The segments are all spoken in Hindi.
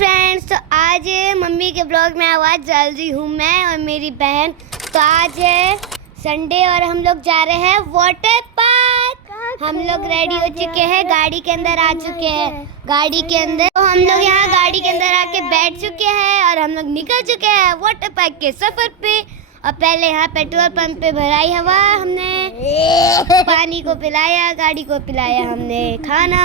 फ्रेंड्स, तो आज मम्मी के ब्लॉग में आवाज़ डाल रही हूँ मैं और मेरी बहन। तो आज है संडे और हम लोग जा रहे हैं वाटर पार्क। हम लोग रेडी हो चुके हैं, गाड़ी के अंदर आ चुके हैं। गाड़ी के अंदर तो हम लोग यहाँ गाड़ी के अंदर आके बैठ चुके हैं और हम लोग निकल चुके हैं वाटर पार्क के सफर पे। और पहले यहाँ पेट्रोल पंप पे भराई हवा हमने, पानी को पिलाया, गाड़ी को पिलाया हमने खाना,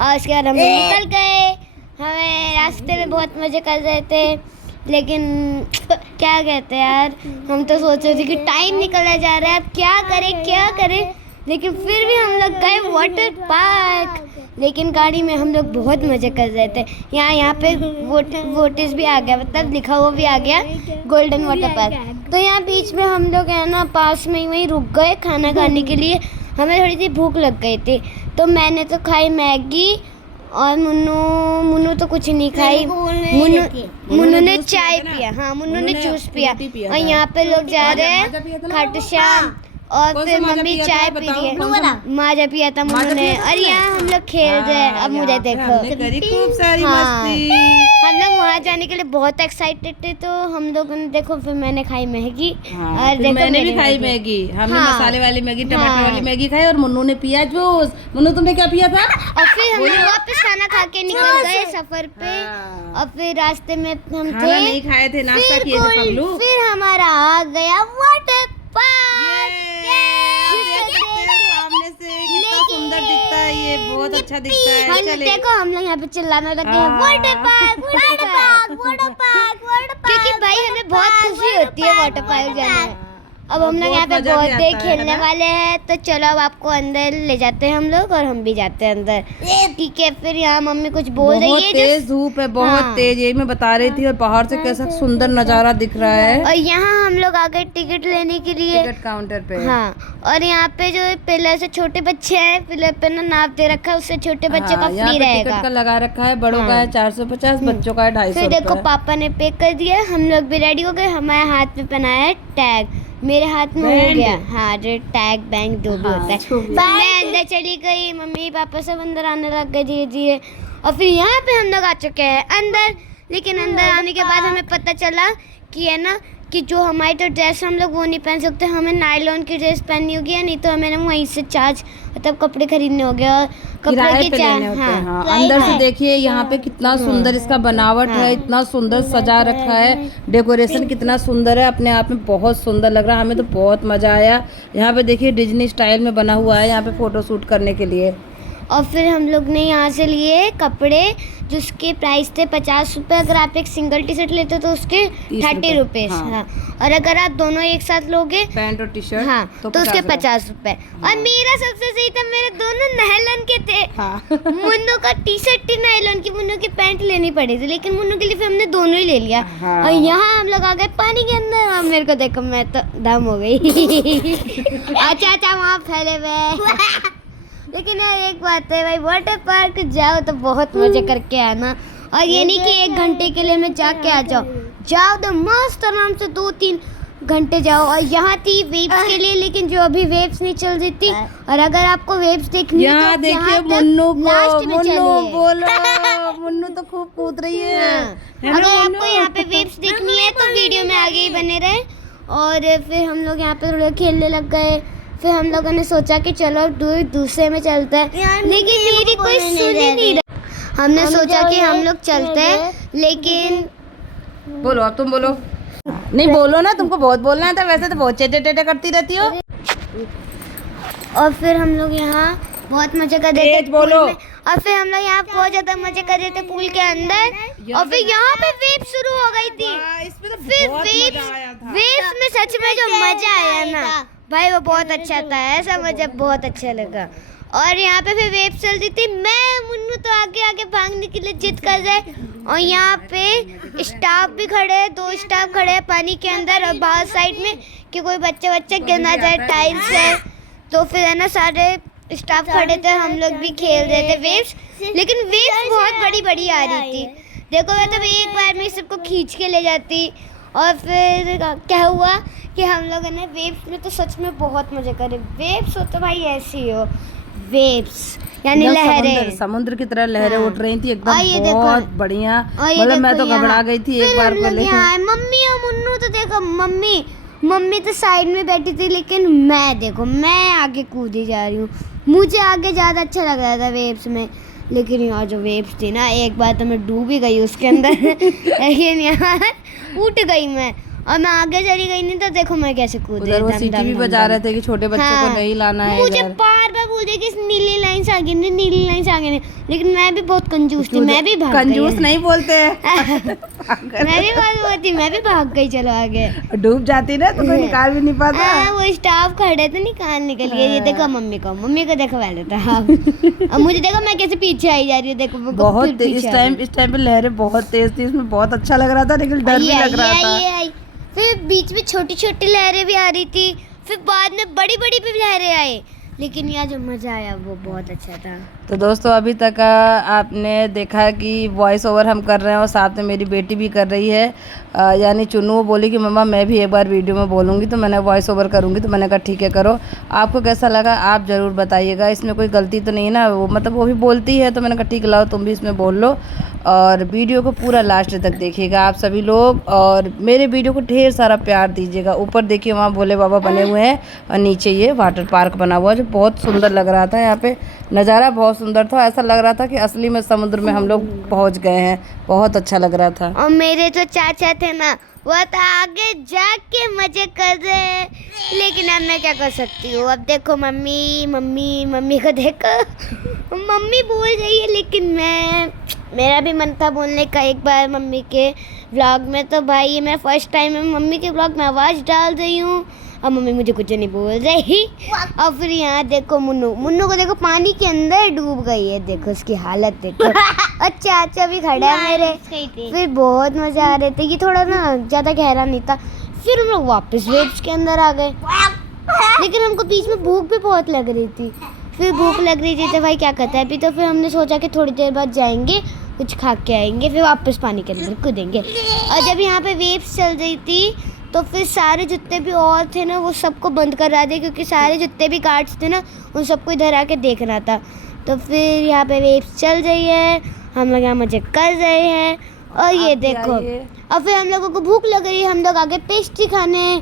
और उसके बाद हम लोग निकल गए। हमें रास्ते में बहुत मज़े कर रहे थे, लेकिन क्या कहते हैं यार, हम तो सोच रहे थे कि टाइम निकला जा रहा है, अब क्या करें। लेकिन फिर भी हम लोग गए वाटर पार्क। लेकिन गाड़ी में हम लोग बहुत मज़े कर रहे थे। यहाँ पे वोटिस भी आ गया, मतलब लिखा हुआ भी आ गया गोल्डन वाटर पार्क। तो यहाँ बीच में हम लोग है ना पास में ही वहीं रुक गए खाना खाने के लिए। हमें थोड़ी सी भूख लग गई थी, तो मैंने तो खाई मैगी और मुन्नू तो कुछ नहीं खाई। मुन्नू ने चाय पिया, हाँ मुन्नू ने जूस पिया। और यहाँ पे लोग जा रहे हैं खाटू श्याम, और फिर मम्मी चाय पी रही है, माजा पिया था मुन्नू ने। और यहाँ हम लोग खेल रहे हैं। अब मुझे देखो, खूब सारी मस्ती। हम लोग वहाँ जाने के लिए बहुत एक्साइटेड थे। तो हम लोगों ने देखो, फिर मैंने खाई मैगी। और देखो मैंने भी खाई मैगी। हमने मसाले वाली मैगी, टमाटर वाली मैगी खाई, और मुन्नू ने पिया जूस। मुन्नू तुमने क्या पिया था? और फिर हम लोग वापस खाना खा के निकल गए सफर पे। और फिर रास्ते में हम थे नहीं खाए थे, नाश्ता किए थे पगलू। फिर हमारा आ गया वाटर पार्क। सामने से कितना सुंदर दिखता है, ये बहुत अच्छा दिखता है। चले देखो, हम लोग यहाँ पे चिल्लाने लगे हैं water park, water park, water park, water park. क्योंकि भाई हमें बहुत खुशी होती है वाटर पार्क जाने में। अब हम लोग यहाँ पे बहुत देर खेलने वाले हैं, तो चलो अब आपको अंदर ले जाते हैं हम लोग, और हम भी जाते हैं अंदर। ठीक है, फिर यहाँ मम्मी कुछ बोल रही है। बहुत तेज धूप है, बहुत तेज, यही मैं बता रही थी। और बाहर से कैसा सुंदर नजारा दिख रहा है। और यहाँ हम लोग आ गए टिकट लेने के लिए, टिकट काउंटर पे। हाँ, और यहाँ पे जो पिलर से छोटे बच्चे हैं, पिलर पे ना नाप दे रखा है, उससे छोटे बच्चों का फ्री रहेगा। टिकट का लगा रखा है, बड़ों का है 450, बच्चों का है 250। फिर देखो पापा ने पे कर दिया, हम लोग भी रेडी हो गए। हमारे हाथ में पहनाया है टैग, मेरे हाथ में हो गया, हाँ जो टैग बैंक जो भी होता है। तो मैं अंदर चली गई, मम्मी पापा सब अंदर आने लग गए धीरे धीरे। और फिर यहाँ पे हम लोग आ चुके हैं अंदर। लेकिन अंदर आने के बाद हमें पता चला कि है ना कि जो हमारी तो ड्रेस हम लोग वो नहीं पहन सकते, हमें नायलॉन की ड्रेस पहननी होगी, या नहीं तो हमें ना वहीं से चार्ज मतलब कपड़े खरीदने होंगे। और कपड़े के चार्ज, हाँ अंदर से देखिए यहाँ पे कितना सुंदर इसका बनावट है, इतना सुंदर सजा रखा है, डेकोरेशन कितना सुंदर है, अपने आप में बहुत सुंदर लग रहा है। हमें तो बहुत मजा आया। यहाँ पे देखिए डिज्नी स्टाइल में बना हुआ है यहाँ पे फोटो शूट करने के लिए। और फिर हम लोग ने यहाँ से लिए कपड़े, जिसके प्राइस थे 50 रुपये। अगर आप एक सिंगल टी शर्ट लेते तो उसके 30 रुपये, हाँ। और अगर आप दोनों एक साथ लोगे, पैंट और टी शर्ट, हाँ, तो उसके 50 रुपये। और मेरा सबसे सही था, मेरे दोनों नायलॉन के थे। मुन्नू का टी शर्ट थी नायलॉन की, मुन्नू की पैंट लेनी पड़ी थी, लेकिन मुन्नू के लिए फिर हमने दोनों ही ले लिया। और यहाँ हम लोग आ गए पानी के अंदर, और मेरे को देखो मैं तो दम हो गई। अच्छा वहाँ फैले हुए। लेकिन यार एक बात है भाई, वाटर पार्क जाओ तो बहुत मजे करके आना। और ये नहीं कि 1 घंटे के लिए मैं जाके आ जाओ तो मस्त आराम से 2-3 घंटे जाओ। और यहाँ थी वेव्स के लिए, लेकिन जो अभी वेव्स नहीं चल रही थी। और अगर आपको वेव्स देखनी है तो देखिए मुन्नू बोलो, मुन्नू तो खूब कूद रही है। अगर आपको यहाँ पे वेव्स देखनी है तो वीडियो में आगे ही बने रहे। और फिर हम लोग यहाँ पे थोड़ा खेलने लग गए। फिर हम लोगों ने सोचा कि चलो दूसरे में चलते हैं, लेकिन मेरी कोई सुन ही नहीं रहा। हमने सोचा कि हम लोग चलते हैं, लेकिन बोलो अब तुम बोलो। नहीं बोलो ना, तुमको बहुत बोलना था, वैसे तो बहुत टेटे करती रहती हो। और फिर हम लोग यहाँ बहुत मजे कर रहे थे बोलो। और फिर हम लोग यहाँ बहुत ज्यादा मजे कर रहे थे पूल के अंदर। और फिर यहाँ पे वेव शुरू हो गई थी। फिर वेव्स में सच में जो मजा आया ना भाई, वो बहुत अच्छा था। ऐसा मजा बहुत अच्छा लगा। और यहाँ पे फिर वेव चल रही थी, मैं मुन्नू तो आगे आगे भागने के लिए जिद कर रहे। और यहाँ पे स्टाफ भी खड़े हैं, 2 स्टाफ खड़े हैं पानी के अंदर और बाहर साइड में, कि कोई बच्चा गिर ना जाए टाइल्स है। तो फिर है ना सारे स्टाफ खड़े थे, हम लोग भी खेल रहे थे वेव्स। लेकिन वेव्स बहुत बड़ी बड़ी आ रही थी। देखो मैं तो एक बार में सबको खींच के ले जाती। और फिर क्या हुआ कि हम लोगों ने वेव्स में तो सच में बहुत मज़े करे। वेव्स हो तो भाई ऐसी हो, वेव्स यानी एकदम लहरें। समुद्र की तरह लहरें हाँ। उठ रही थी और ये एकदम, देखो, बहुत बढ़िया। और ये मतलब मैं देखो तो यहाँ। घबरा गई थी एक फिर बार हम लोग पहले। यहाँ आए, मम्मी और मुन्नू तो देखो, मम्मी तो साइड में बैठी थी, लेकिन मैं देखो मैं आगे कूदी जा रही हूँ। मुझे आगे ज़्यादा अच्छा लग रहा था वेव्स में, लेकिन यहाँ जो वेव्स थी ना, एक बार तो मैं डूब ही गई उसके अंदर। लेकिन यहाँ उठ गई मैं, और मैं आगे चली गई, नहीं तो देखो मैं कैसे कूदी। उधर वो धम, सीटी धम, भी धम, बजा धम। रहे थे कि छोटे बच्चों को नहीं लाना है मुझे इधर। बार बार बोल रहे कि इस नीली लाइन से आगे नहीं, नीली लाइन से आगे नहीं, लेकिन मैं भी बहुत कंजूस थी, मैं भी भाग गई। कंजूस नहीं बोलते हैं। मैं भी बहुत थी, मैं भी भाग गई, चलो आगे। डूब जाती ना तो कोई निकाल भी नहीं पाता। वो स्टाफ खड़े थे निकालने के लिए। ये देखो मम्मी को देखो पहले था। अब मुझे देखो मैं कैसे पीछे आई जा रही हूँ, देखो मैं बहुत फिर पीछे आ रही हूँ। इस टाइम पे लहरें बहुत तेज थी, इसमें बहुत अच्छा लग रहा था, लेकिन डर भी लग रहा था। ये आई। फिर बीच में छोटी छोटी लहरें भी आ रही थी, फिर बाद में बड़ी बड़ी भी लहरें आई, लेकिन यहाँ जो मज़ा आया वो बहुत अच्छा था। तो दोस्तों अभी तक आपने देखा कि वॉइस ओवर हम कर रहे हैं और साथ में मेरी बेटी भी कर रही है। यानी चुन्नू वो बोली कि मम्मा मैं भी एक बार वीडियो में बोलूँगी, तो मैंने वॉइस ओवर करूँगी। तो मैंने कहा ठीक है करो। आपको कैसा लगा आप ज़रूर बताइएगा। इसमें कोई गलती तो नहीं है ना, वो मतलब वो भी बोलती है, तो मैंने कहा ठीक लाओ तुम भी इसमें बोल लो। और वीडियो को पूरा लास्ट तक देखिएगा आप सभी लोग, और मेरे वीडियो को ढेर सारा प्यार दीजिएगा। ऊपर देखिए वहाँ भोले बाबा बने हुए हैं, और नीचे ये वाटर पार्क बना हुआ है, जो बहुत सुंदर लग रहा था। यहाँ पे नज़ारा बहुत सुंदर था, ऐसा लग रहा था कि असली में समुद्र में हम लोग पहुँच गए हैं। बहुत अच्छा लग रहा था। और मेरे जो चाचा थे ना, वो तो आगे जाके मजे कर रहे, लेकिन अब मैं क्या कर सकती हूँ। अब देखो मम्मी को देखो, मम्मी बोल रही है, लेकिन मेरा भी मन था बोलने का एक बार मम्मी के व्लॉग में। तो भाई ये मेरा फर्स्ट टाइम है मम्मी के व्लॉग में आवाज़ डाल रही हूँ, अब मम्मी मुझे कुछ नहीं बोल रही। और फिर यहाँ देखो मुन्नू को देखो पानी के अंदर डूब गई है, देखो उसकी हालत देखो। और चाचा भी खड़ा है मेरे। फिर बहुत मज़ा आ रहे थे, ये थोड़ा ना ज़्यादा गहरा नहीं था। फिर हम लोग वापस वेव्स के अंदर आ गए, लेकिन हमको बीच में भूख भी बहुत लग रही थी। फिर भूख लग रही थी तो भाई क्या करता है, अभी तो फिर हमने सोचा कि थोड़ी देर बाद जाएंगे, कुछ खा के आएंगे, फिर वापस पानी के अंदर कूदेंगे। और जब यहाँ पे वेव्स चल रही थी, तो फिर सारे जितने भी और थे ना, वो सबको बंद करा दिए, क्योंकि सारे जितने भी गार्ड्स थे ना, उन सबको इधर आके देखना था। तो फिर यहाँ पे वेव्स चल रही है, हम लोग यहाँ मजे कर रहे हैं। और ये देखो, और फिर हम लोगों को भूख लग रही है, हम लोग आगे पेस्ट्री खाने।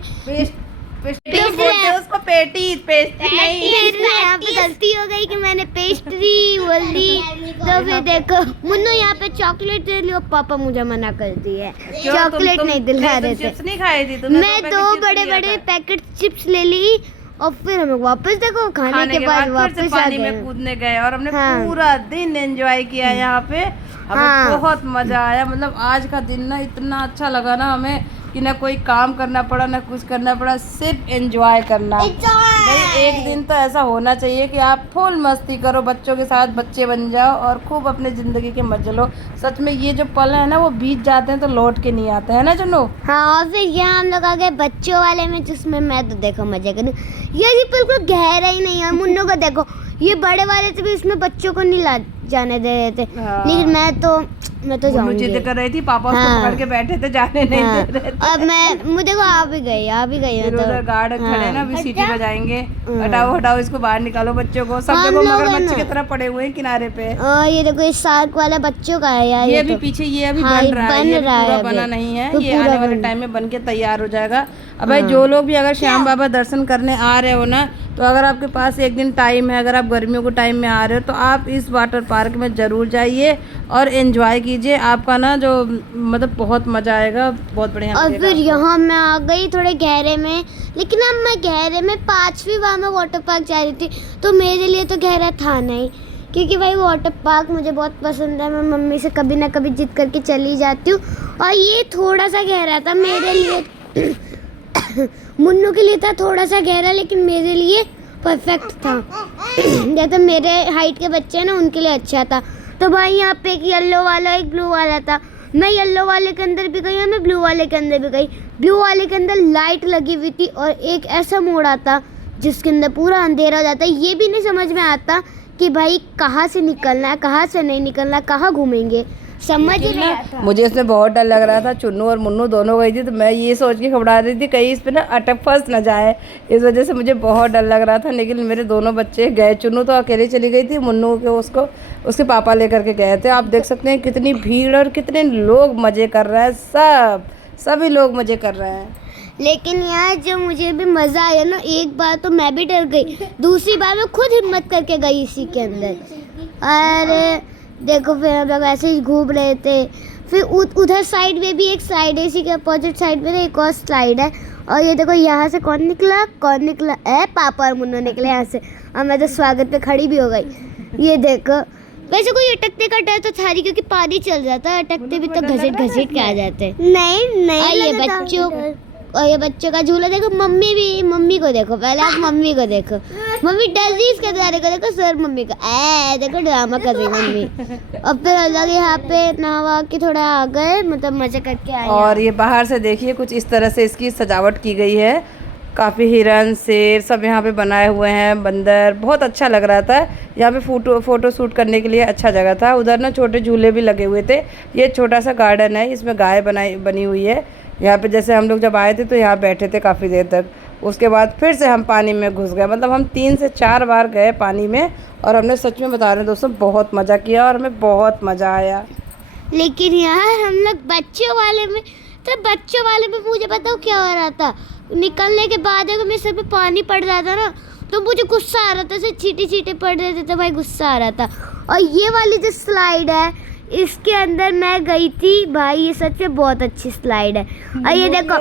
उसको पेटीज नहीं। यहाँ पे गलती हो गई कि मैंने पेस्ट्री बोल दी। तो फिर देखो मुन्नू यहाँ पे चॉकलेट दे लियो, पापा मुझे मना कर दी है, चॉकलेट नहीं दिला रहे थे। चिप्स नहीं खाई थी तुमने? मैं 2 बड़े पैकेट चिप्स ले ली, और फिर हम वापस देखो खाने के बाद वापस पानी में कूदने गए, और हमने पूरा दिन एंजॉय किया यहाँ पे। हमें बहुत मजा आया। मतलब आज का दिन ना इतना अच्छा लगा ना हमें कि ना कोई काम करना पड़ा, ना कुछ करना पड़ा, सिर्फ एंजॉय करना। भाई एक दिन तो ऐसा होना चाहिए कि आप फुल मस्ती करो, बच्चों के साथ बच्चे बन जाओ और खूब अपने ज़िंदगी के मजे लो। सच में ये जो पल है ना, वो बीत जाते हैं तो लौट के नहीं आते हैं ना चुन्नू। हाँ, और फिर यहाँ हम लोग आ गए बच्चों वाले में, जिसमें मैं तो देखो मजे करूँ। ये बिल्कुल गहरा ही नहीं है। मुन्नू को देखो, ये बड़े वाले से भी इसमें बच्चों को नहीं ला जाने दे रहे थे। हाँ। लेकिन मैं तो जाऊंगी। जिद कर रही थी, पापा उसको पकड़ के बैठे थे, जाने नहीं दे रहे थे। अब मैं देखो आ भी गई फिर उधर गार्ड खड़े ना, भी सीटी बजाएंगे, हटाओ इसको बाहर निकालो बच्चों को। सब हम देखो लोग मगरमच्छ की तरह पड़े हुए हैं किनारे पे। ये देखो इस शार्क वाला बच्चों का है यार। ये ये अभी तो पीछे ये अभी हाँ, बन रहा है, ये बन रहा पूरा है बना अभी। नहीं है। तो ये पूरा आने वाले बन- टाइम में बन के तैयार हो जाएगा। अब भाई जो लोग भी अगर श्याम बाबा दर्शन करने आ रहे हो ना, तो अगर आपके पास एक दिन टाइम है, अगर आप गर्मियों के टाइम में आ रहे हो, तो आप इस वाटर पार्क में ज़रूर जाइए और एंजॉय कीजिए। आपका ना जो मतलब बहुत मज़ा आएगा, बहुत बढ़िया और लगेगा फिर यहाँ मैं आ गई थोड़े गहरे में, लेकिन अब मैं गहरे में 5वीं बार में वाटर पार्क जा रही थी, तो मेरे लिए तो गहरा था नहीं, क्योंकि भाई वाटर पार्क मुझे बहुत पसंद है। मैं मम्मी से कभी ना कभी जिद करके चली जाती हूँ, और ये थोड़ा सा गहरा था मेरे लिए। मुन्नू के लिए था थोड़ा सा गहरा, लेकिन मेरे लिए परफेक्ट था। जैसे मेरे हाइट के बच्चे हैं ना, उनके लिए अच्छा था। तो भाई यहाँ पे एक येलो वाला एक ब्लू वाला था। मैं येलो वाले के अंदर भी गई और मैं ब्लू वाले के अंदर भी गई। ब्लू वाले के अंदर लाइट लगी हुई थी, और एक ऐसा मोड़ आता जिसके अंदर पूरा अंधेरा हो जाता है। ये भी नहीं समझ में आता कि भाई कहाँ से निकलना है, कहाँ से नहीं निकलना, कहाँ घूमेंगे। समझ ही नहीं आता। मुझे इसमें बहुत डर लग रहा था। चुन्नू और मुन्नू दोनों गई थी तो मैं ये सोच के घबरा रही थी कहीं इस पे ना अटक फंस ना जाए, इस वजह से मुझे बहुत डर लग रहा था। लेकिन मेरे दोनों बच्चे गए, चुन्नू तो अकेले चली गई थी, मुन्नू के उसको उसके पापा लेकर के गए थे। आप देख सकते हैं कितनी भीड़ और कितने लोग मज़े कर रहे हैं, सभी लोग मज़े कर रहे हैं। लेकिन यार जो मुझे भी मज़ा आया ना, एक बार तो मैं भी डर गई, दूसरी बार मैं खुद हिम्मत करके गई इसी के अंदर। और देखो फिर हम लोग ऐसे ही घूम रहे थे। फिर उधर साइड में भी एक स्लाइड है, इसी के अपोजिट साइड में एक और स्लाइड है। और ये देखो यहाँ से कौन निकला पापा और मुन्नू निकले यहाँ से। और मैं तो स्वागत पे खड़ी भी हो गई। ये देखो, वैसे कोई अटकने का डर तो था नहीं क्योंकि पानी चल जाता है, अटकते भी तो घसीट के आ जाते हैं। नहीं और ये बच्चों का झूला देखो। मम्मी को देखो, पहले आप मम्मी को देखो। मम्मी डर रही, इसके द्वारे को देखो सर मम्मी का देखो ड्रामा कर रही मम्मी। और फिर अलग यहाँ पे नहा के थोड़ा आ गए, मतलब मजे करके आए। और ये बाहर से देखिए कुछ इस तरह से इसकी सजावट की गई है। काफ़ी हिरन, शेर सब यहाँ पे बनाए हुए हैं, बंदर, बहुत अच्छा लग रहा था। यहाँ पे फ़ोटो शूट करने के लिए अच्छा जगह था। उधर ना छोटे झूले भी लगे हुए थे। ये छोटा सा गार्डन है, इसमें गाय बनी हुई है। यहाँ पे जैसे हम लोग जब आए थे तो यहाँ बैठे थे काफ़ी देर तक। उसके बाद फिर से हम पानी में घुस गए, मतलब हम 3 से 4 बार गए पानी में। और हमने सच में बता रहे हैं दोस्तों, बहुत मज़ा किया और हमें बहुत मज़ा आया। लेकिन यार हम लोग बच्चों वाले में मुझे बताओ क्या हो रहा था। निकलने के बाद अगर मेरे सर पे पानी पड़ रहा था ना तो मुझे गुस्सा आ रहा था, ऐसे छींटे पड़ रहे थे तो भाई गुस्सा आ रहा था। और ये वाली जो स्लाइड है इसके अंदर मैं गई थी भाई, ये सच में बहुत अच्छी स्लाइड है। और ये देखो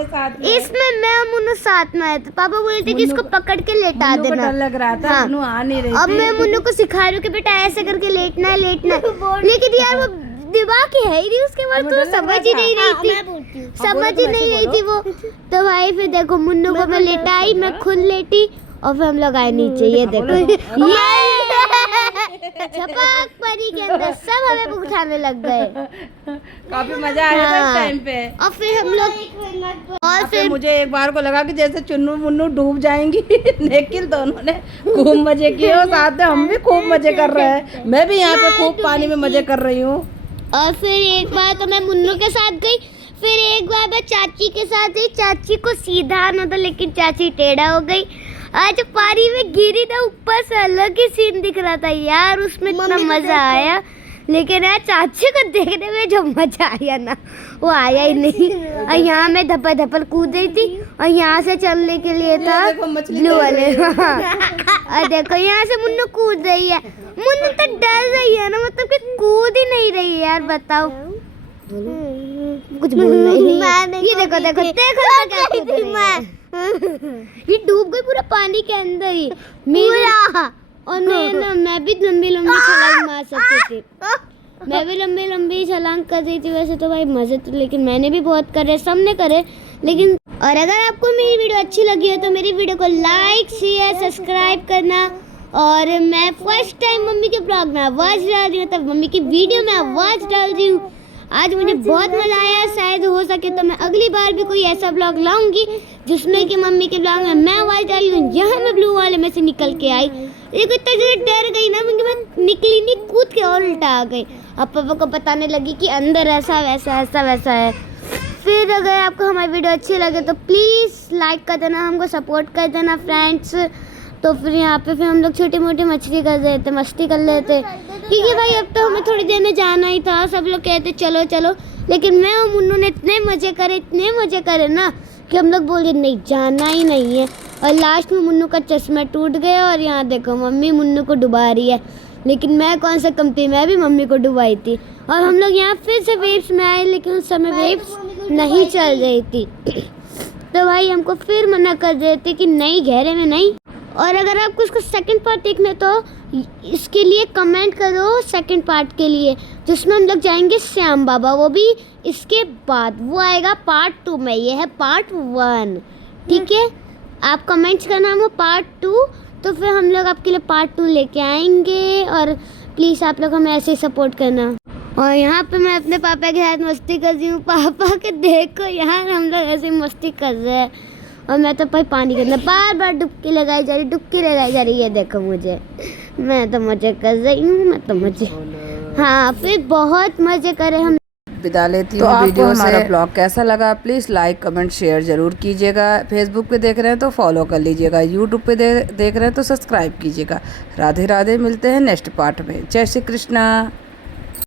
इसमें मैं और मुन्नू साथ में आए थे। पापा बोले थे कि इसको पकड़ के लेटा देना। डर लग रहा था, मुन्नू आ नहीं रही थी। अब मैं मुन्नू को सिखा रही हूँ कि बेटा ऐसे करके लेटना है लेकिन यार वो दिमाग ही है ही नहीं उसके बाद, तो समझ ही नहीं रही थी वो। तो भाई फिर देखो मुन्नू को मैं लेटाई, मैं खुद लेटी और फिर हम लोग आए नीचे। ये देखो छपाक परी के अंदर सब हमें उठाने लग गए। काफी मजा आया था इस टाइम पे। और फिर हम लोग और फिर मुझे एक बार को लगा कि जैसे चुन्नू मुन्नू डूब जाएंगी लेकिन दोनों ने खूब मजे किए और साथ में हम भी खूब मजे कर रहे हैं। मैं भी यहाँ पे खूब पानी में मजे कर रही हूँ। और फिर एक बार तो मैं मुन्नू के साथ गई, फिर एक बार मैं चाची के साथ गई। चाची को सीधा आना था लेकिन चाची टेढ़ा हो गई। आज पानी में गिरी ना, ऊपर से अलग ही सीन दिख रहा था यार, उसमें इतना मजा आया। लेकिन यार चाची को देखने में जो मजा आया ना वो आया ही नहीं। और यहाँ मैं धपल कूद रही थी और यहाँ से चलने के लिए था ब्लू वाले। और देखो यहाँ से मुन्नू कूद रही है। मुन्नू तो डर रही है ना, मतलब कि कूद ही नहीं रही है यार, बताओ कुछ बोल नहीं। ये देखो क्या कूद रही है। ये डूब गई पूरा पानी के अंदर ही मेरा। और मैं भी लंबी छलांग मार सकती थी, मैं भी लंबी छलांग कर रही थी। वैसे तो भाई मजे तो लेकिन मैंने भी बहुत करे, सबने करे। लेकिन और अगर आपको मेरी वीडियो अच्छी लगी हो तो मेरी वीडियो को लाइक शेयर सब्सक्राइब करना। और मैं फर्स्ट टाइम मम्मी के ब्लॉग में आवाज़ डाल रही हूँ, तब मम्मी की वीडियो में आवाज़ डाल रही हूँ। आज मुझे बहुत मज़ा आया। शायद हो सके तो मैं अगली बार भी कोई ऐसा ब्लॉग लाऊंगी जिसमें कि मम्मी के ब्लॉग में मैं आवाज़ डाली हूँ। यहाँ मैं ब्लू वाले में से निकल के आई, देखो इतना ज़्यादा डर गई ना मैं निकली नहीं, कूद के और उल्टा आ गई। अब पापा को बताने लगी कि अंदर ऐसा वैसा है। फिर अगर आपको हमारी वीडियो अच्छी लगे तो प्लीज़ लाइक कर देना, हमको सपोर्ट कर देना फ्रेंड्स। तो फिर यहाँ पे फिर हम लोग छोटी मोटी मस्ती कर रहे थे, क्योंकि भाई अब तो हमें थोड़ी देर में जाना ही था। सब लोग कहते चलो, लेकिन मैं और मुन्नू ने इतने मज़े करे ना कि हम लोग बोले नहीं जाना ही नहीं है। और लास्ट में मुन्नू का चश्मा टूट गया और यहाँ देखो मम्मी मुन्नू को डुबा रही है। लेकिन मैं कौन सा कम थी, मैं भी मम्मी को डुबाई थी। और हम लोग यहाँ फिर से वेव्स में आए, लेकिन उस समय वेव्स नहीं चल रही थी। तो भाई हमको फिर मना कर रहे थे कि नहीं, गहरे में नहीं। और अगर आपको उसका सेकंड पार्ट देखना तो इसके लिए कमेंट करो सेकंड पार्ट के लिए, जिसमें हम लोग जाएंगे श्याम बाबा। वो भी इसके बाद वो आएगा पार्ट 2 में, ये है पार्ट 1। ठीक है, आप कमेंट्स करना वो पार्ट 2, तो फिर हम लोग आपके लिए पार्ट 2 लेके आएंगे। और प्लीज़ आप लोग हमें ऐसे ही सपोर्ट करना। और यहाँ पे मैं अपने पापा के साथ मस्ती कर रही हूँ। पापा के देखो यार हम लोग ऐसे मस्ती कर रहे हैं। और मैं तो भाई पानी के अंदर बार डुबकी लगाई जा रही है। ये देखो मुझे, मैं तो मजे कर रही हूँ, हाँ, फिर बहुत मजे करे हम। विदा लेती हूँ। तो आपको हमारा ब्लॉग कैसा लगा प्लीज़ लाइक कमेंट शेयर ज़रूर कीजिएगा। फेसबुक पे देख रहे हैं तो फॉलो कर लीजिएगा, यूट्यूब पे देख रहे हैं तो सब्सक्राइब कीजिएगा। राधे राधे, मिलते हैं नेक्स्ट पार्ट में। जय श्री कृष्णा।